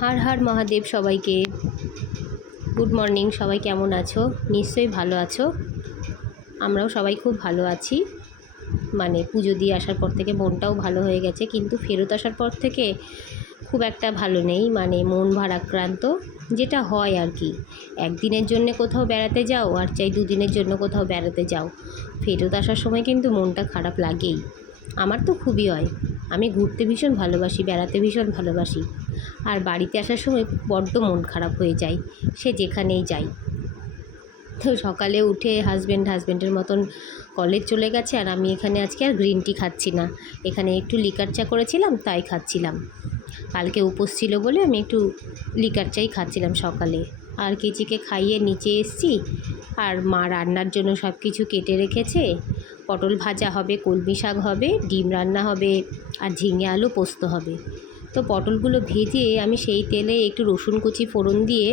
हर हर Mahadev सबाइके good morning. सबाई केमन आछो? निश्चयই ভালো আছো। আমরাও সবাই খুব ভালো আছি। মানে পুজো দিয়ে আসার পর থেকে মনটাও ভালো হয়ে গেছে, কিন্তু ফেরত আসার পর থেকে খুব একটা ভালো নেই। মানে মন ভারাক্রান্ত, যেটা হয় আর কি। একদিনের জন্য কোথাও বেড়াতে যাও আর চাই দুদিনের জন্য কোথাও বেড়াতে যাও, ফেরত আসার সময় কিন্তু মনটা খারাপ লাগেই। আমার তো খুবই হয়। আমি ঘুরতে ভীষণ ভালোবাসি, বেড়াতে ভীষণ ভালোবাসি, আর বাড়িতে আসার সময় বড্ড মন খারাপ হয়ে যায়, সে যেখানেই যাই। তো সকালে উঠে হাজব্যান্ডের মতন কলেজ চলে গেছে, আর আমি এখানে আজকে আর গ্রিন টি খাচ্ছি না। এখানে একটু লিকার চা করেছিলাম, তাই খাচ্ছিলাম। কালকে উপোস ছিল বলে আমি একটু লিকার চাই খাচ্ছিলাম সকালে। আর কেচিকে খাইয়ে নিচে এসছি, আর মা রান্নার জন্য সব কিছু কেটে রেখেছে। পটল ভাজা হবে, কলমি শাক হবে, ডিম রান্না হবে, আর ঝিঙে আলু পোস্ত হবে। তো পটলগুলো ভেজে আমি সেই তেলে একটু রসুন কুচি ফোড়ন দিয়ে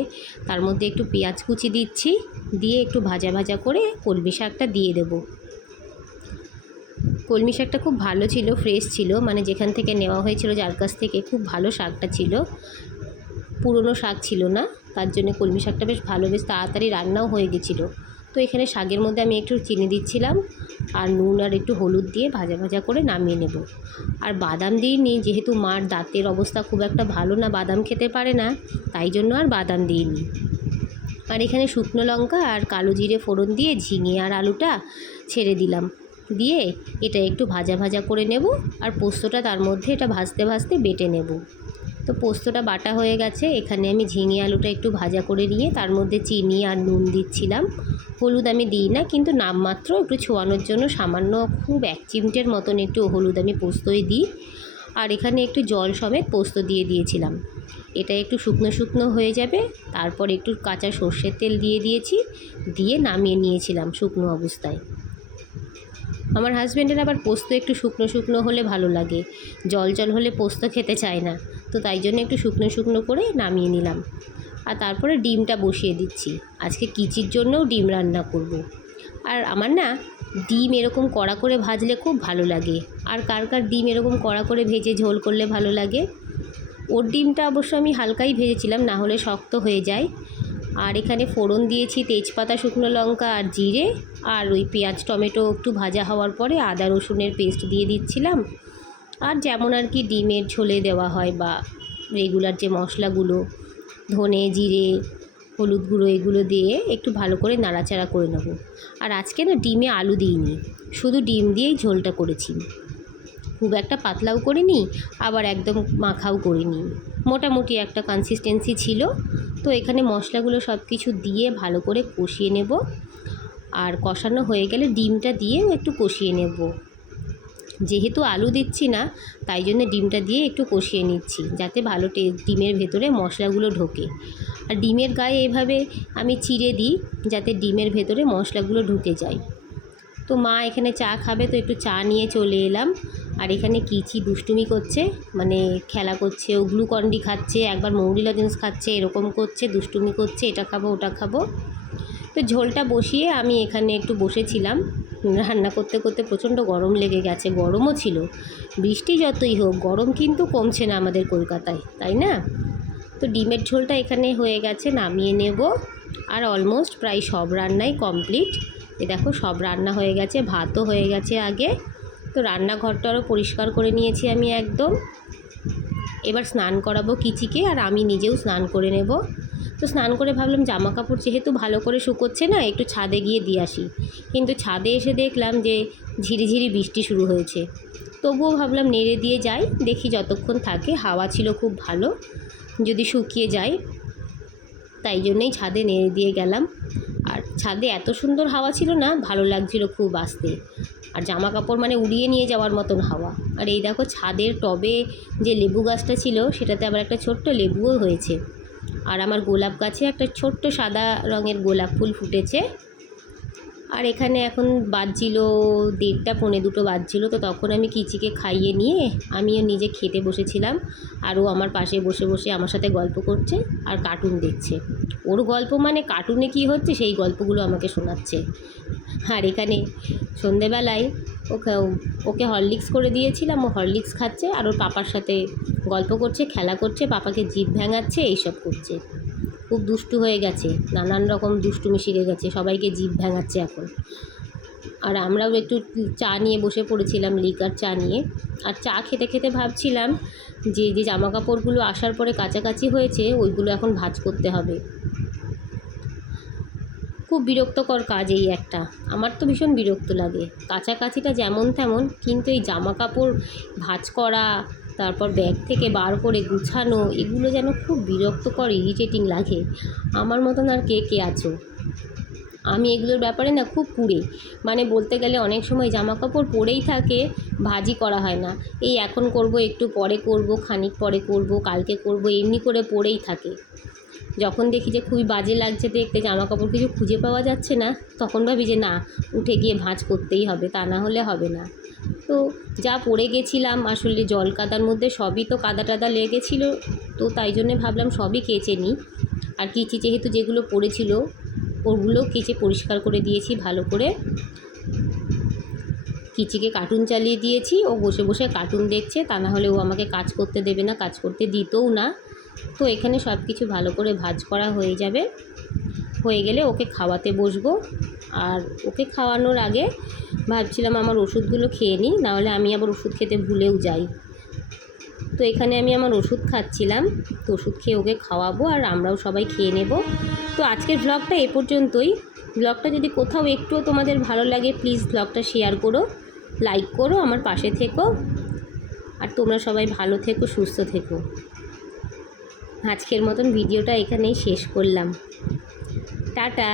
তার মধ্যে একটু পেঁয়াজ কুচি দিচ্ছি, দিয়ে একটু ভাজা ভাজা করে কলমি শাকটা দিয়ে দেব। কলমি শাকটা খুব ভালো ছিল, ফ্রেশ ছিল, মানে যেখান থেকে নেওয়া হয়েছিল যার কাছ থেকে, খুব ভালো শাকটা ছিল, পুরনো শাক ছিল না, তার জন্য কলমি শাকটা বেশ ভালো, বেশ তাড়াতাড়ি রান্নাও হয়ে গেছিলো। তো এখানে শাকের মধ্যে আমি একটু চিনি দিচ্ছিলাম, আর নুন আর একটু হলুদ দিয়ে ভাজা ভাজা করে নামিয়ে নেব। আর বাদাম দিইনি, যেহেতু মার দাঁতের অবস্থা খুব একটা ভালো না, বাদাম খেতে পারে না, তাই জন্য আর বাদাম দিইনি। আর এখানে শুকনো লঙ্কা আর কালো জিরে ফোড়ন দিয়ে ঝিঙে আর আলুটা ছেড়ে দিলাম, দিয়ে এটা একটু ভাজা ভাজা করে নেব। আর পোস্তটা তার মধ্যে এটা ভাজতে ভাজতে বেটে নেব। তো পোস্তটা বাটা হয়ে গেছে। এখানে আমি ঝিঙে আলুটা একটু ভাজা করে নিয়ে তার মধ্যে চিনি আর নুন দিচ্ছিলাম। হলুদ আমি দিই না, কিন্তু নামমাত্র একটু ছোঁয়ানোর জন্য সামান্য, খুব 1 চিমটের মতন একটু হলুদ আমি পোস্তই দিই। আর এখানে একটু জল সমেত পোস্ত দিয়ে দিয়েছিলাম। এটা একটু শুকনো শুকনো হয়ে যাবে, তারপর একটু কাঁচা সর্ষের তেল দিয়ে দিয়েছি, দিয়ে নামিয়ে নিয়েছিলাম শুকনো অবস্থায়। আমার হাজব্যান্ডের আবার পোস্ত একটু শুকনো শুকনো হলে ভালো লাগে, জল জল হলে পোস্ত খেতে চায় না, তো তাই জন্য একটু শুকনো শুকনো করে নামিয়ে নিলাম। আর তারপরে ডিমটা বসিয়ে দিচ্ছি। আজকে কিচির জন্যও ডিম রান্না করব। আর আমার না ডিম এরকম কড়া করে ভাজলে খুব ভালো লাগে। আর কার কার ডিম এরকম কড়া করে ভেজে ঝোল করলে ভালো লাগে। ওর ডিমটা অবশ্য আমি হালকাই ভেজেছিলাম, না হলে শক্ত হয়ে যায়। আর এখানে ফোড়ন দিয়েছি তেজপাতা, শুকনো লঙ্কা আর জিরে, আর ওই পেঁয়াজ টমেটো একটু ভাজা হওয়ার পরে আদা রসুনের পেস্ট দিয়ে দিচ্ছিলাম। আর যেমন আর কি ডিমের ঝোলে দেওয়া হয়, বা রেগুলার যে মশলাগুলো, ধনে জিরে হলুদ গুঁড়ো, এগুলো দিয়ে একটু ভালো করে নাড়াচাড়া করে নেব। আর আজকে না ডিমে আলু দিইনি, শুধু ডিম দিয়েই ঝোলটা করেছি। খুব একটা পাতলাও করিনি, আবার একদম মাখাও করিনি, মোটামুটি একটা কনসিস্টেন্সি ছিল। তো এখানে মশলাগুলো সব কিছু দিয়ে ভালো করে কষিয়ে নেব। আর কষানো হয়ে গেলে ডিমটা দিয়েও একটু কষিয়ে নেব। যেহেতু আলু দিচ্ছি না, তাই জন্য ডিমটা দিয়ে একটু কষিয়ে নিচ্ছি, যাতে ভালো ডিমের ভেতরে মশলাগুলো ঢোকে। আর ডিমের গায়ে এভাবে আমি চিড়ে দিই, যাতে ডিমের ভেতরে মশলাগুলো ঢুকে যায়। তো মা এখানে চা খাবে, তো একটু চা নিয়ে চলে এলাম। আর এখানে কিচি দুষ্টুমি করছে, মানে খেলা করছে, ও গ্লুকন্ডি খাচ্ছে, একবার মৌরি লজেন্স খাচ্ছে, এরকম করছে, দুষ্টুমি করছে, এটা খাবো ওটা খাবো। তো ঝোলটা বসিয়ে আমি এখানে একটু বসেছিলাম। রান্না করতে করতে প্রচণ্ড গরম লেগে গেছে, গরমও ছিল। বৃষ্টি যতই হোক, গরম কিন্তু কমছে না আমাদের কলকাতায়, তাই না? তো ডিমের ঝোলটা এখানে হয়ে গেছে, নামিয়ে নেব। আর অলমোস্ট প্রায় সব রান্নাই কমপ্লিট। এ দেখো সব রান্না হয়ে গেছে, ভাতও হয়ে গেছে আগে। তো রান্নাঘরটারও পরিষ্কার করে নিয়েছি আমি একদম। এবার স্নান করাবো কিচিকে, আর আমি নিজেও স্নান করে নেব। তো স্নান করে ভাবলাম জামা কাপড় যেহেতু ভালো করে শুকোচ্ছে না, একটু ছাদে গিয়ে দিয়ে আসি। কিন্তু ছাদে এসে দেখলাম যে ঝিরিঝিরি বৃষ্টি শুরু হয়েছে। তবুও ভাবলাম নেড়ে দিয়ে যাই, দেখি যতক্ষণ থাকে। হাওয়া ছিল খুব ভালো, যদি শুকিয়ে যায়, তাই জন্যই ছাদে নেড়ে দিয়ে গেলাম। আর ছাদে এত সুন্দর হাওয়া ছিল না, ভালো লাগছিল খুব আসতে। আর জামা কাপড় মানে উড়িয়ে নিয়ে যাওয়ার মতন হাওয়া। আর এই দেখো ছাদের টবে যে লেবু গাছটা ছিল, সেটাতে আবার একটা ছোট্ট লেবুও হয়েছে। আর আমার গোলাপ গাছে একটা ছোট্ট সাদা রঙের গোলাপ ফুল ফুটেছে। আর এখানে এখন বাজছিল 1:30 পৌনে 2 বাজছিল। তো তখন আমি কিচিকে খাইয়ে নিয়ে আমিও নিজে খেতে বসেছিলাম। আর ও আমার পাশে বসে বসে আমার সাথে গল্প করছে আর কার্টুন দেখছে। ওর গল্প মানে কার্টুনে কি হচ্ছে সেই গল্পগুলো আমাকে শোনাচ্ছে। আর এখানে সন্ধেবেলায় ওকে ওকে হরলিক্স করে দিয়েছিলাম, ও হরলিক্স খাচ্ছে আর ওর পাপার সাথে গল্প করছে, খেলা করছে, পাপাকে জিভ ভ্যাঙাচ্ছে, এইসব করছে। খুব দুষ্টু হয়ে গেছে, নানান রকম দুষ্টুমি শিখে গেছে, সবাইকে জিভ ভ্যাঙাচ্ছে এখন। আর আমরাও একটু চা নিয়ে বসে পড়েছিলাম, লিকার চা নিয়ে। আর চা খেতে খেতে ভাবছিলাম যে যে জামা কাপড়গুলো আসার পরে কাচাকাচি হয়েছে ওইগুলো এখন ভাঁজ করতে হবে। খুব বিরক্তকর কাজ এই একটা, আমার তো ভীষণ বিরক্ত লাগে। কাচাকাচিটা যেমন তেমন, কিন্তু এই জামা কাপড় ভাঁজ করা, তারপর ব্যাগ থেকে বার করে গুছানো, এগুলো যেন খুব বিরক্তকর, ইরিটেটিং লাগে। আমার মতন আর কে কে আছো? আমি এগুলোর ব্যাপারে না খুব কুঁড়ে, মানে বলতে গেলে অনেক সময় জামা কাপড় পরেই থাকে, ভাঁজই করা হয় না। এই এখন করব, একটু পরে করব, খানিক পরে করব, কালকে করব, এমনি করে পরেই থাকে। যখন দেখি যে খুবই বাজে লাগছে দেখতে, জামা কাপড় কিছু খুঁজে পাওয়া যাচ্ছে না, তখন ভাবি যে না, উঠে গিয়ে ভাঁজ করতেই হবে, তা না হলে হবে না। তো যা পরে গেছিলাম, আসলে জল কাদার মধ্যে সবই তো কাদা টাদা লেগেছিলো, তো তাই জন্যে ভাবলাম সবই কেচে নিই। আর কিচি যেহেতু যেগুলো পড়েছিল ওগুলো কেচে পরিষ্কার করে দিয়েছি ভালো করে। কিচিকে কার্টুন চালিয়ে দিয়েছি, ও বসে বসে কার্টুন দেখছে, তা না হলে ও আমাকে কাজ করতে দেবে না, কাজ করতে দিতও না। তো এখানে সব কিছু ভালো করে ভাঁজ করা হয়ে যাবে, হয়ে গেলে ওকে খাওয়াতে বসবো। আর ওকে খাওয়ানোর আগে ভাবছিলাম আমার ওষুধগুলো খেয়ে নিই, নাহলে আমি আবার ওষুধ খেতে ভুলেও যাই। তো এখানে আমি আমার ওষুধ খাচ্ছিলাম, তো ওষুধ খেয়ে ওকে খাওয়াবো আর আমরাও সবাই খেয়ে নেব। তো আজকের ব্লগটা এ পর্যন্তই। ব্লগটা যদি কোথাও একটুও তোমাদের ভালো লাগে, প্লিজ ব্লগটা শেয়ার করো, লাইক করো, আমার পাশে থেকো। আর তোমরা সবাই ভালো থেকো, সুস্থ থেকো। আজকের মতন ভিডিওটা এখানেই শেষ করলাম। টাটা।